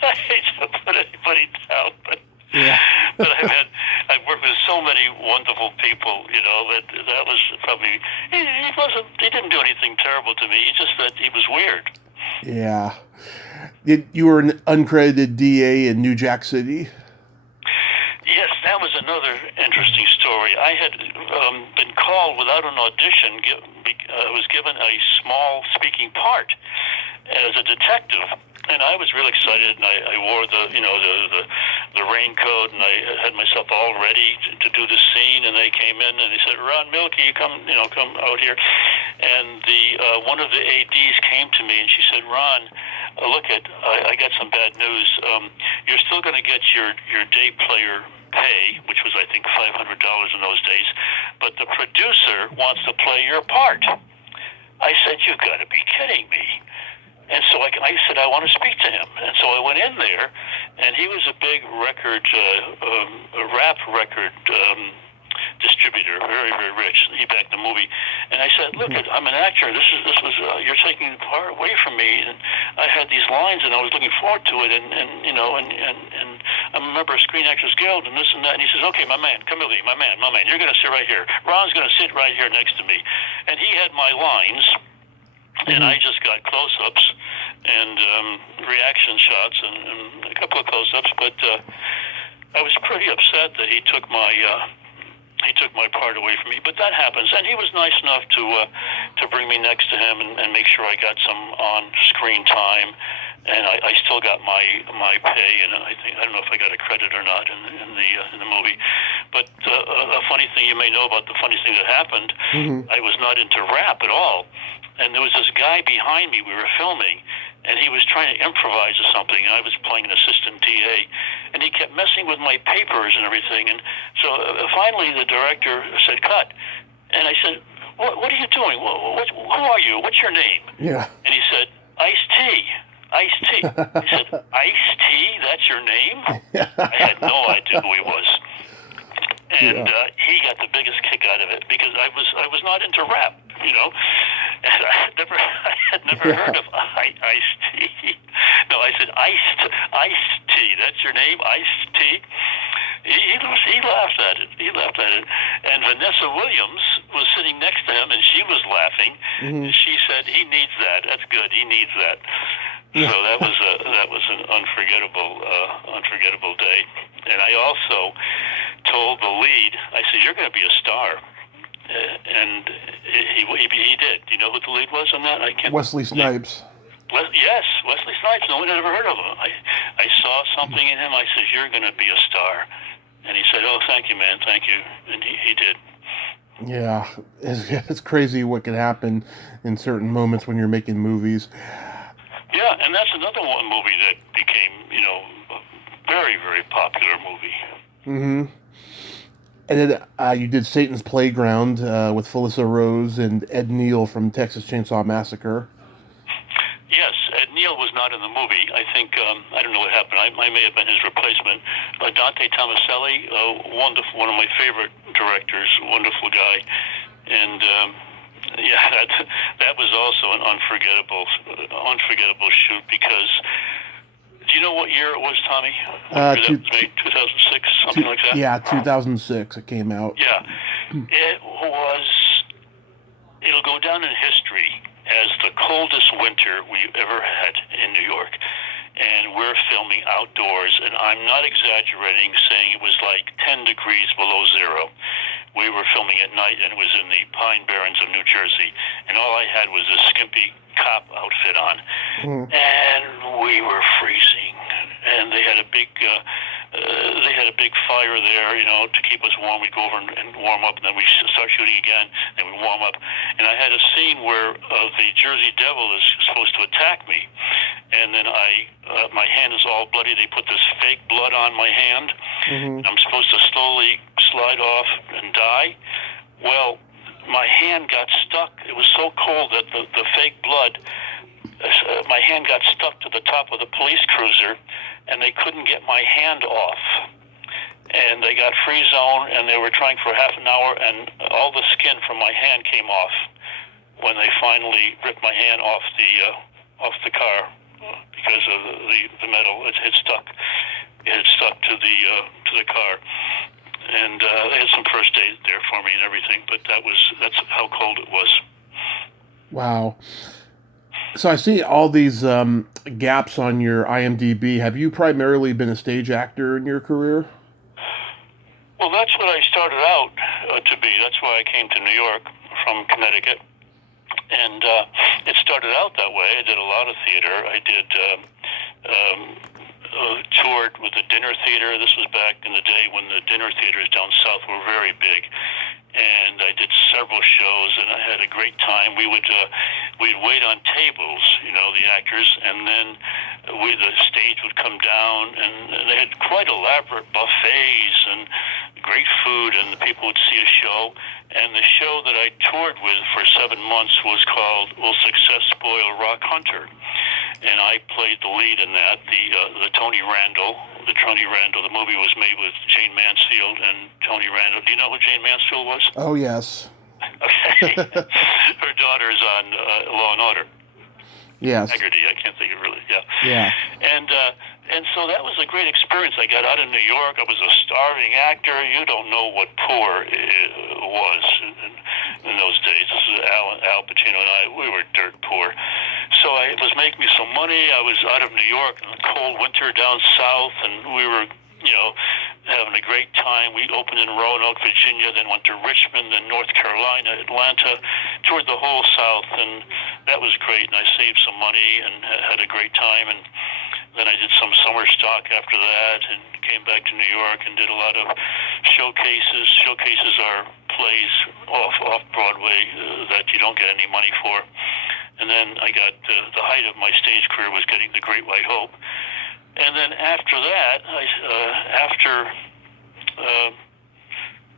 I hate to put anybody down, but I've worked with so many wonderful people, that was probably, he didn't do anything terrible to me, it's just that he was weird. Yeah. You were an uncredited DA in New Jack City? Yes, that was another interesting story. I had been called without an audition. I was given a small speaking part as a detective, and I was really excited. And I wore the raincoat, and I had myself all ready to do the scene. And they came in and they said, "Ron Millkie, come out here." And one of the ADs came to me and she said, "Ron, I got some bad news. You're still going to get your day player pay, which was I think $500 in those days, but the producer wants to play your part." I said, "You've got to be kidding me." And so I said, "I want to speak to him." And so I went in there, and he was a big rap record distributor, very, very rich. He backed the movie. And I said, "Look, I'm an actor. This was you're taking the part away from me." And I had these lines, and I was looking forward to it. And I'm a member of Screen Actors Guild, and this and that. And he says, "Okay, my man, come with me, my man. You're going to sit right here. Ron's going to sit right here next to me." And he had my lines. And I just got close-ups and reaction shots and a couple of close-ups, but I was pretty upset that he took my he took my part away from me. But that happens, and he was nice enough to bring me next to him and make sure I got some on-screen time, and I still got my pay, and I don't know if I got a credit or not in the movie. But a funny thing you may know about the funny thing that happened, I was not into rap at all, and there was this guy behind me. We were filming, and he was trying to improvise or something, and I was playing an assistant DA, and he kept messing with my papers and everything. And so finally the director said, "Cut." And I said, what are you doing? Who are you? What's your name? Yeah. And he said, Ice-T. Ice-T. I said, Ice-T? That's your name? I had no idea who he was. And he got the biggest kick out of it because I was not into rap, you know. And I had never heard of Ice-T. No, I said, Ice-T. That's your name, Ice-T? He laughed at it. He laughed at it. And Vanessa Williams was sitting next to him, and she was laughing. She said, "He needs that. That's good. He needs that." So that was an unforgettable day. And I also told the lead, I said, "You're going to be a star." And he did. Do you know who the lead was on that? I can't. Wesley Snipes. Yes, Wesley Snipes. No one had ever heard of him. I saw something in him. I said, "You're going to be a star." And he said, "Oh, thank you, man. Thank you." And he did. Yeah, it's crazy what can happen in certain moments when you're making movies. Yeah, and that's another one movie that became, you know, a very, very popular movie. And then you did Satan's Playground with Felissa Rose and Ed Neal from Texas Chainsaw Massacre. Yes, Ed Neal was not in the movie. I think, I don't know what happened. I may have been his replacement. Dante Tomaselli, wonderful, one of my favorite directors, wonderful guy. And, yeah, that was also an unforgettable shoot because, do you know what year it was, Tommy? That was made, 2006, something like that? Yeah, 2006 it came out. Yeah. It'll go down in history as the coldest winter we've ever had in New York. And we're filming outdoors, and I'm not exaggerating saying it was like 10 degrees below zero. We were filming at night, and it was in the Pine Barrens of New Jersey, and all I had was a skimpy cop outfit on. And we were freezing, and they had a big fire there, you know, to keep us warm. We'd go over and warm up, and then we start shooting again, and we warm up. And I had a scene where the Jersey Devil is supposed to attack me, and then my hand is all bloody. They put this fake blood on my hand, and I'm supposed to slowly slide off and die. Well, my hand got stuck. It was so cold that the fake blood, my hand got stuck to the top of the police cruiser, and they couldn't get my hand off. And they got free zone, and they were trying for half an hour, and all the skin from my hand came off when they finally ripped my hand off the car because of the metal. It had stuck. It had stuck to the car. And they had some first aid there for me and everything, but that's how cold it was. Wow. So I see all these gaps on your IMDb. Have you primarily been a stage actor in your career? Well, that's what I started out to be. That's why I came to New York from Connecticut. And it started out that way. I did a lot of theater. I did toured with the dinner theater. This was back in the day when the dinner theaters down south were very big. And I did several shows, and I had a great time. We'd wait on tables, you know, the actors, and then the stage would come down, and they had quite elaborate buffets and great food, and the people would see a show. And the show that I toured with for 7 months was called Will Success Spoil Rock Hunter? And I played the lead in that, the Tony Randall. The movie was made with Jane Mansfield and Tony Randall. Do you know who Jane Mansfield was? Oh, yes. Okay. Her daughter's on Law and Order. Yes. Haggerty, I can't think of it really. Yeah. Yeah. And so that was a great experience. I got out of New York. I was a starving actor. You don't know what poor was in those days. This is Al Pacino and I. We were dirt poor. So it was making me some money. I was out of New York in the cold winter down south, and we were, you know, having a great time. We opened in Roanoke, Virginia, then went to Richmond, then North Carolina, Atlanta, toured the whole South, and that was great. And I saved some money and had a great time. And then I did some summer stock after that, and came back to New York and did a lot of showcases. Showcases are plays off Broadway that you don't get any money for. And then I got the height of my stage career was getting The Great White Hope. And then after that, after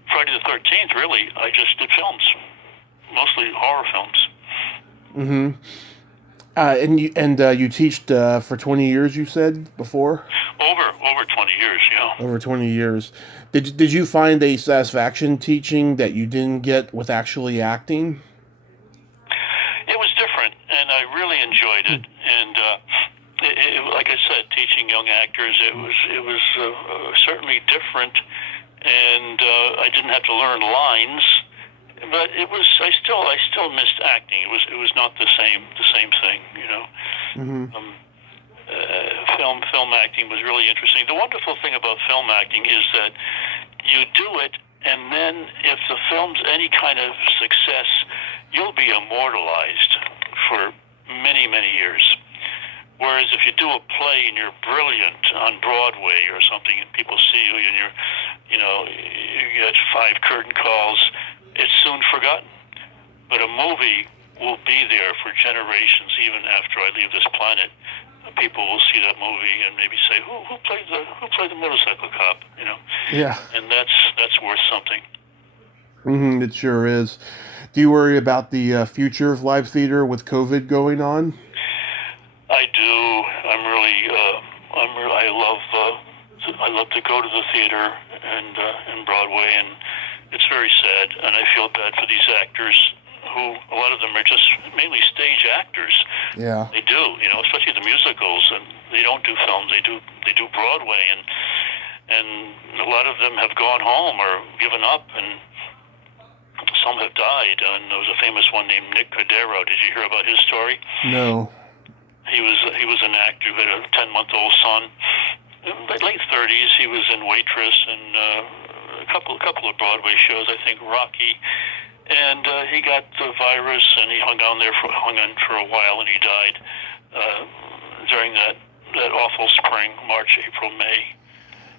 Friday the 13th, really, I just did films, mostly horror films. Mm-hmm. And you teached for 20 years, you said before? Over 20 years, yeah. Over 20 years. Did you find a satisfaction teaching that you didn't get with actually acting? It was different, and I really enjoyed it. And like I said, teaching young actors, it was certainly different, and I didn't have to learn lines. But it was I still missed acting. It was not the same thing, you know. Mm-hmm. Film acting was really interesting. The wonderful thing about film acting is that you do it, and then if the film's any kind of success, you'll be immortalized for many, many years. Whereas if you do a play and you're brilliant on Broadway or something, and people see you and you get 5 curtain calls, it's soon forgotten. But a movie will be there for generations, even after I leave this planet. People will see that movie and maybe say, "Who played the motorcycle cop?" You know. Yeah. And that's worth something. Mm-hmm. It sure is. Do you worry about the future of live theater with COVID going on? I do. I love to go to the theater and in Broadway, and it's very sad. And I feel bad for these actors who, a lot of them are just mainly stage actors. Yeah. They do, especially the musicals, and they don't do films. They do Broadway, and a lot of them have gone home or given up, and some have died. And there was a famous one named Nick Cordero. Did you hear about his story? No. He was an actor who had a 10-month-old son. In the late 30s, he was in Waitress and a couple of Broadway shows. I think Rocky. And he got the virus, and he hung on for a while, and he died during that awful spring, March, April, May.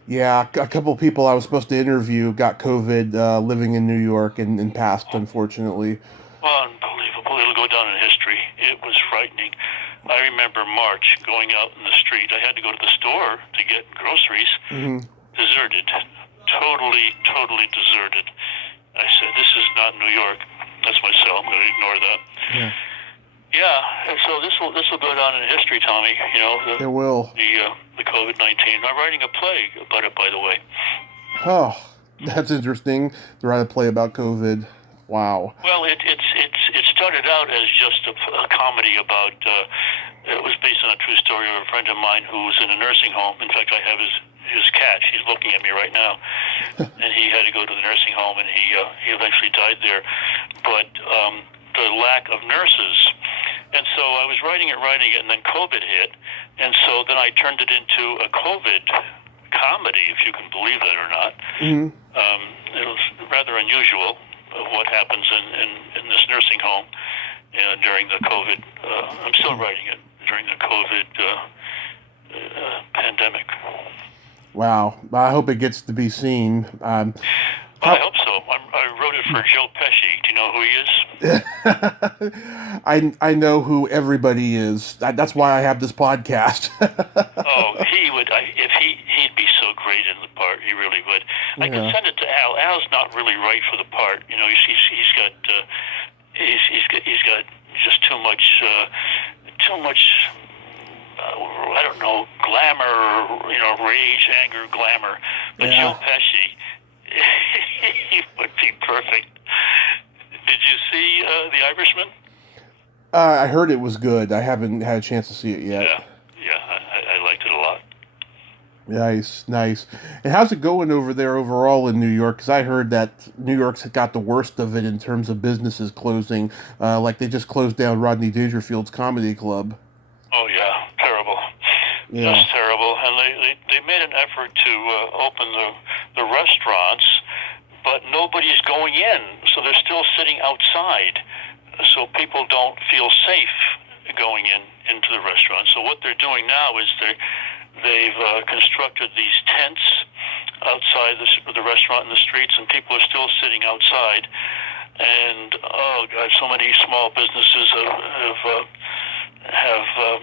Yeah, a couple of people I was supposed to interview got COVID living in New York and passed, unfortunately. Unbelievable. It'll go down in history. It was frightening. I remember March, going out in the street. I had to go to the store to get groceries. Mm-hmm. Deserted. Totally deserted. I said, "This is not New York." That's my cell. I'm going to ignore that. Yeah. And so this will go down in history, Tommy. It will. The COVID-19. I'm writing a play about it, by the way. Oh, that's interesting to write a play about COVID. Wow. Well, it started out as just a comedy about. It was based on a true story of a friend of mine who was in a nursing home. In fact, I have his cat. She's looking at me right now, and he had to go to the nursing home, and he eventually died there. But the lack of nurses, and so I was writing it, and then COVID hit, and so then I turned it into a COVID comedy, if you can believe that or not. Mm-hmm. It was rather unusual of what happens in this nursing home during the COVID. I'm still writing it during the COVID pandemic. Wow. I hope it gets to be seen. I hope so. I wrote it for Joe Pesci. Do you know who he is? I know who everybody is. That's why I have this podcast. Oh, he would. He'd be so great in the part. He really would. I could send it to Al. Al's not really right for the part. He's got just too much. I don't know, glamour, rage, anger, glamour. But Joe Pesci, he would be perfect. Did you see The Irishman? I heard it was good. I haven't had a chance to see it yet. Yeah, I liked it a lot. Nice. And how's it going over there overall in New York? Because I heard that New York's got the worst of it in terms of businesses closing. Like they just closed down Rodney Dangerfield's comedy club. Oh, yeah, terrible. Yeah. Just terrible. And they made an effort to open the restaurants, but nobody's going in, so they're still sitting outside. So people don't feel safe going into the restaurant. So what they're doing now is they've constructed these tents outside the restaurant in the streets, and people are still sitting outside. And oh God, so many small businesses have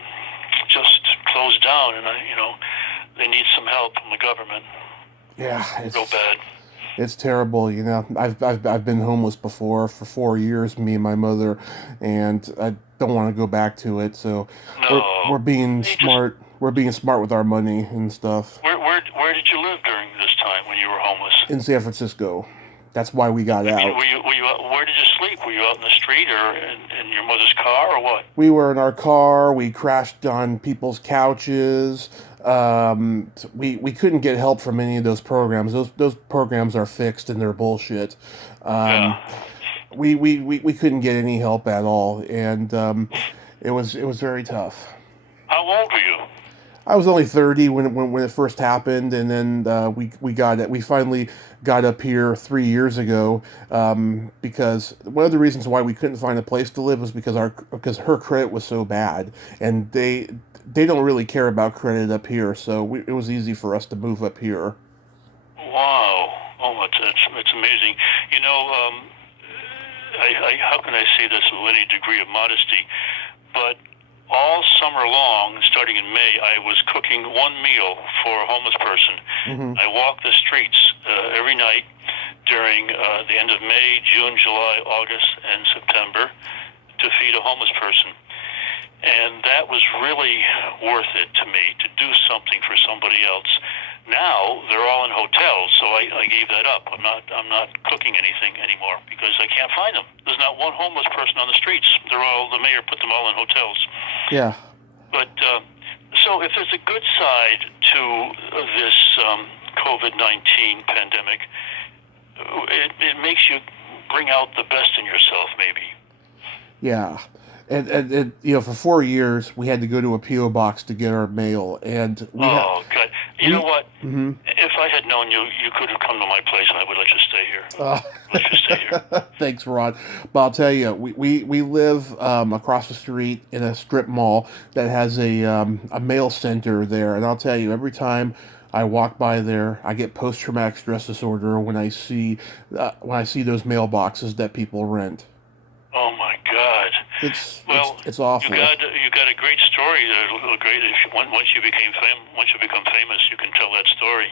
just closed down, and they need some help from the government. Yeah, it's real bad. It's terrible. I've been homeless before for 4 years, me and my mother, and I don't want to go back to it. So we're being smart. We're being smart with our money and stuff. Where did you live during this time when you were homeless? In San Francisco. That's why we got out. Were you where did you sleep? Were you out in the street or in your mother's car or what? We were in our car. We crashed on people's couches. We couldn't get help from any of those programs. Those programs are fixed and they're bullshit. We couldn't get any help at all, and it was very tough. How old were you? I was only 30 when it first happened, and then we finally got up here 3 years ago, because one of the reasons why we couldn't find a place to live was because her credit was so bad, and they don't really care about credit up here, so it was easy for us to move up here. Wow, it's amazing. How can I say this with any degree of modesty? But all summer long, starting in May, I was cooking one meal for a homeless person. Mm-hmm. I walked the streets every night during the end of May, June, July, August, and September to feed a homeless person. And that was really worth it to me, to do something for somebody else. Now they're all in hotels, so I gave that up. I'm not cooking anything anymore because I can't find them. There's not one homeless person on the streets. The mayor put them all in hotels. Yeah. But so if there's a good side to this COVID-19 pandemic, it makes you bring out the best in yourself, maybe. Yeah. And for 4 years, we had to go to a P.O. box to get our mail. And God. You know what? Mm-hmm. If I had known you could have come to my place and I would let you stay here. Let you stay here. Thanks, Ron. But I'll tell you, we live across the street in a strip mall that has a mail center there. And I'll tell you, every time I walk by there, I get post-traumatic stress disorder when I see those mailboxes that people rent. Oh my God! It's awful. You got a great story. Great. Once you become famous, you can tell that story.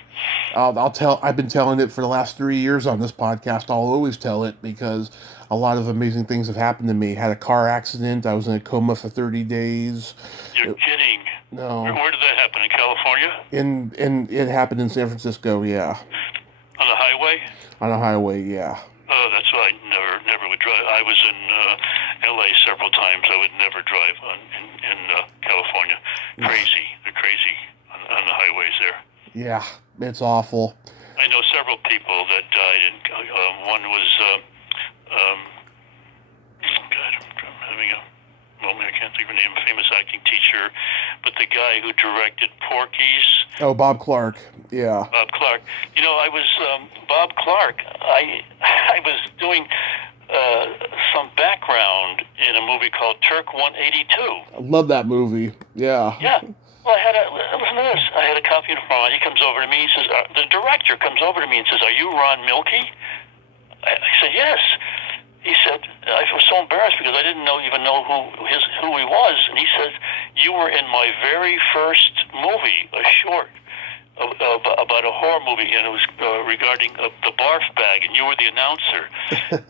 I'll tell. I've been telling it for the last 3 years on this podcast. I'll always tell it because a lot of amazing things have happened to me. Had a car accident. I was in a coma for 30 days. You're kidding. No. Where did that happen? In California? It happened in San Francisco. Yeah. On the highway? On a highway. Yeah. Oh, that's why I never would drive. I was in L.A. several times. I would never drive in California. Crazy. They're crazy on the highways there. Yeah, it's awful. I know several people that died. One was, God, I'm having a moment. I can't think of her name. A famous acting teacher. But the guy who directed Porky's. Oh, Bob Clark. Yeah. Bob Clark. I was Bob Clark. I was doing some background in a movie called Turk 182. I love that movie. Yeah. Yeah. Well, listen to this. I had a copy of Ron. He comes over to me. He says, the director comes over to me and says, "Are you Ron Millkie?" I said, "Yes." He said, I was so embarrassed because I didn't even know who he was. And he says, "You were in my very first movie, a short about a horror movie, and it was regarding the barf bag, and you were the announcer."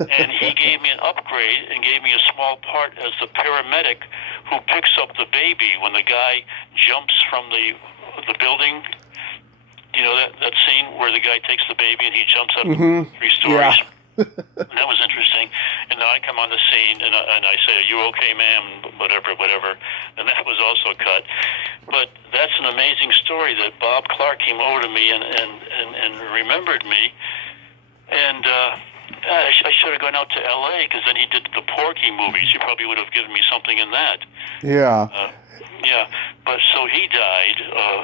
And he gave me an upgrade and gave me a small part as the paramedic who picks up the baby when the guy jumps from the building. You know that scene where the guy takes the baby and he jumps up 3 stories. Yeah. That was interesting. And then I come on the scene and I say, "Are you okay, ma'am?" Whatever. And that was also cut. But that's an amazing story that Bob Clark came over to me and remembered me. And I should have gone out to L.A. because then he did the Porky movies. He probably would have given me something in that. Yeah. Yeah, but so he died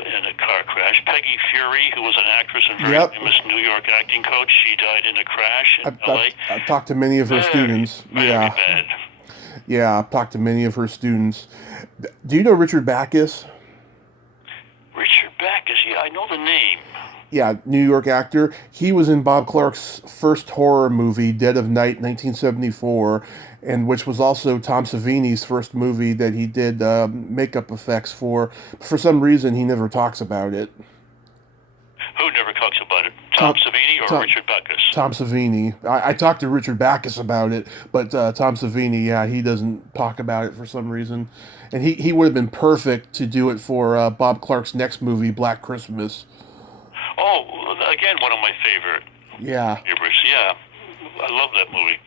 in a car crash. Peggy Fury, who was an actress and very Yep. famous New York acting coach, she died in a crash in L.A. I've talked to many of her students. Very Yeah. bad. Yeah, I've talked to many of her students. Do you know Richard Backus? Richard Backus, yeah, I know the name. Yeah, New York actor. He was in Bob Clark's first horror movie, Dead of Night, 1974, and which was also Tom Savini's first movie that he did makeup effects for. For some reason, he never talks about it. Who never talks about it? Tom Savini or Richard Backus? Tom Savini. I talked to Richard Backus about it, but Tom Savini, yeah, he doesn't talk about it for some reason. And he would have been perfect to do it for Bob Clark's next movie, Black Christmas. Oh, again, one of my favorites. Yeah. Yeah, I love that movie.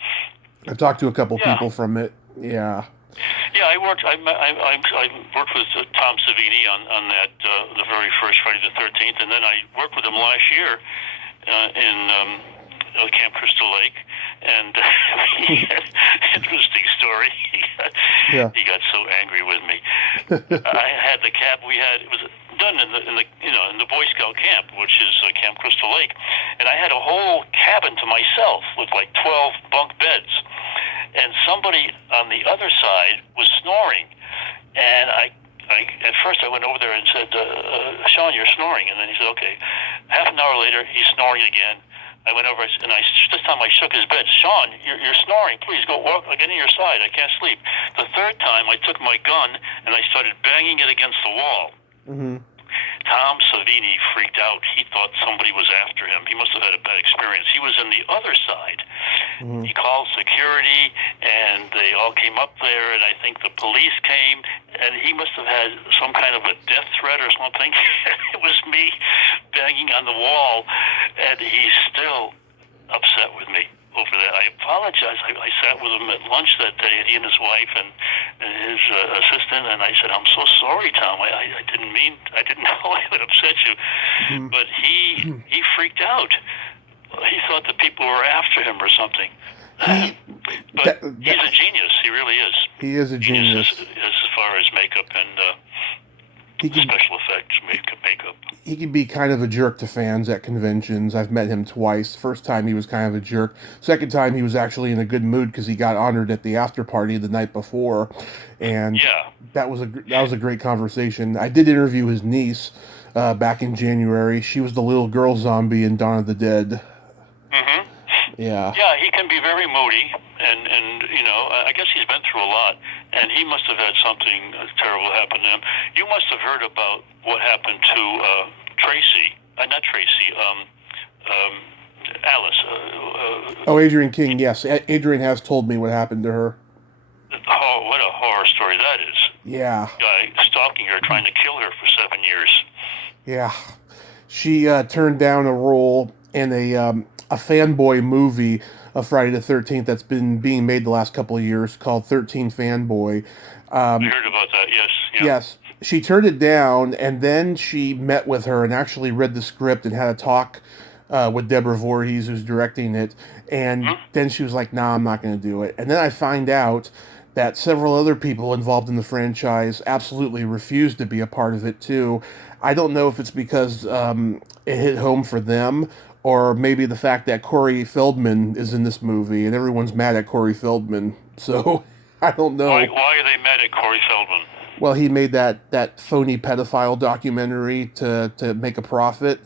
I've talked to a couple people from it. Yeah. Yeah, I worked with Tom Savini on that the very first Friday the 13th, and then I worked with him last year in Camp Crystal Lake, and interesting story. He got so angry with me. I had the cab. It was done in the Boy Scout camp, which is Camp Crystal Lake, and I had a whole cabin to myself with like 12 bunk beds, and somebody on the other side was snoring, and I at first I went over there and said, Sean, you're snoring, and then he said, okay. Half an hour later, he's snoring again. I went over and this time I shook his bed. Sean, you're snoring. Please go walk. Get in your side. I can't sleep. The third time, I took my gun and I started banging it against the wall. Mm-hmm. Tom Savini freaked out. He thought somebody was after him. He must have had a bad experience. He was in the other side. Mm-hmm. He called security, and they all came up there, and I think the police came, and he must have had some kind of a death threat or something. It was me banging on the wall, and he's still upset with me over that. I apologize. I sat with him at lunch that day, he and his wife and his assistant, and I said, I'm so sorry, Tom. I didn't know I would upset you. Mm-hmm. But he freaked out. He thought the people were after him or something. But he's a genius. He really is. He is a genius. As far as makeup and special effects, makeup. He can be kind of a jerk to fans at conventions. I've met him twice. First time he was kind of a jerk. Second time he was actually in a good mood because he got honored at the after party the night before, and that was a great conversation. I did interview his niece back in January. She was the little girl zombie in Dawn of the Dead. Mm-hmm. Yeah. Yeah, he can be very moody, and I guess he's been through a lot, and he must have had something terrible happen to him. You must have heard about what happened to Alice. Adrienne King, yes. Adrienne has told me what happened to her. Oh, what a horror story that is. Yeah. Guy stalking her, trying to kill her for 7 years. Yeah. She turned down a role in a fanboy movie of Friday the 13th that's been being made the last couple of years called 13 Fanboy. I heard about that, yes. Yeah. Yes. She turned it down, and then she met with her and actually read the script and had a talk with Deborah Voorhees, who's directing it. And then she was like, nah, I'm not going to do it. And then I find out that several other people involved in the franchise absolutely refused to be a part of it, too. I don't know if it's because it hit home for them, or maybe the fact that Corey Feldman is in this movie, and everyone's mad at Corey Feldman. So, I don't know. Why are they mad at Corey Feldman? Well, he made that phony pedophile documentary to make a profit.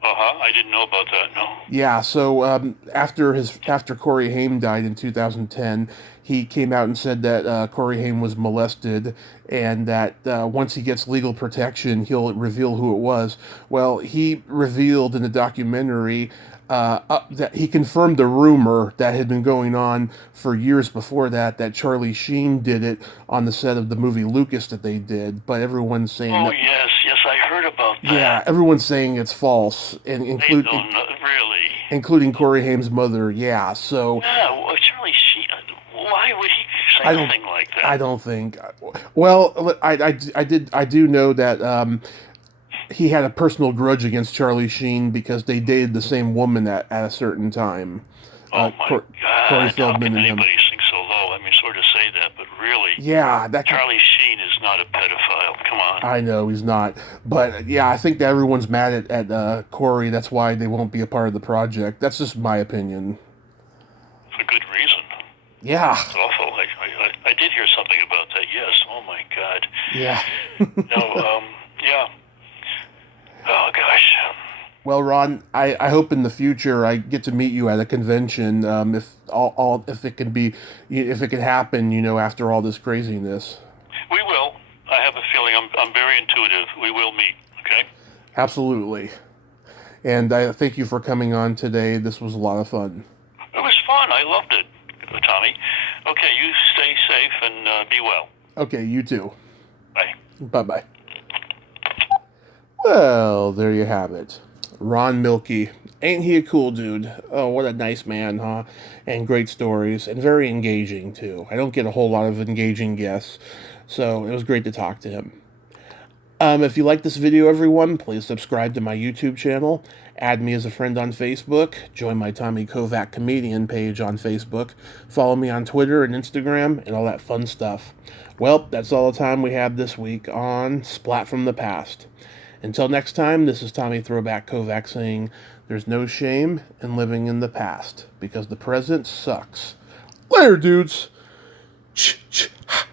I didn't know about that, no. Yeah, so after Corey Haim died in 2010, he came out and said that Corey Haim was molested, and that once he gets legal protection, he'll reveal who it was. Well, he revealed in the documentary that he confirmed a rumor that had been going on for years before that Charlie Sheen did it on the set of the movie Lucas that they did, but everyone's saying yes, I heard about that. Yeah, everyone's saying it's false, and including Corey Haim's mother. Yeah, so Charlie Sheen. Why would he say anything like that? I don't think. Well, I do know that he had a personal grudge against Charlie Sheen because they dated the same woman at a certain time. Oh my God! Corey Feldman How can and him. anybody sink so low? I mean, sort of say that, but really, Yeah, Charlie Sheen is not a pedophile. Come on. I know he's not, but yeah, I think that everyone's mad at Corey. That's why they won't be a part of the project. That's just my opinion. For good reason. Yeah. It's awful. I did hear something about that. Yes. Oh my God. Yeah. No. Yeah. Oh gosh. Well, Ron, I hope in the future I get to meet you at a convention. If it can be, if it can happen, after all this craziness. We will. I have a feeling I'm very intuitive. We will meet. Okay. Absolutely. And I thank you for coming on today. This was a lot of fun. It was fun. I loved it, Tommy. Okay, you stay safe and be well. Okay, you too. Bye. Bye-bye. Well, there you have it. Ron Millkie. Ain't he a cool dude? Oh, what a nice man, huh? And great stories, and very engaging, too. I don't get a whole lot of engaging guests, so it was great to talk to him. If you like this video, everyone, please subscribe to my YouTube channel, add me as a friend on Facebook, join my Tommy Kovac Comedian page on Facebook, follow me on Twitter and Instagram, and all that fun stuff. Well, that's all the time we have this week on Splat from the Past. Until next time, this is Tommy Throwback Kovac saying, there's no shame in living in the past, because the present sucks. Later, dudes! Ch-ch-ha.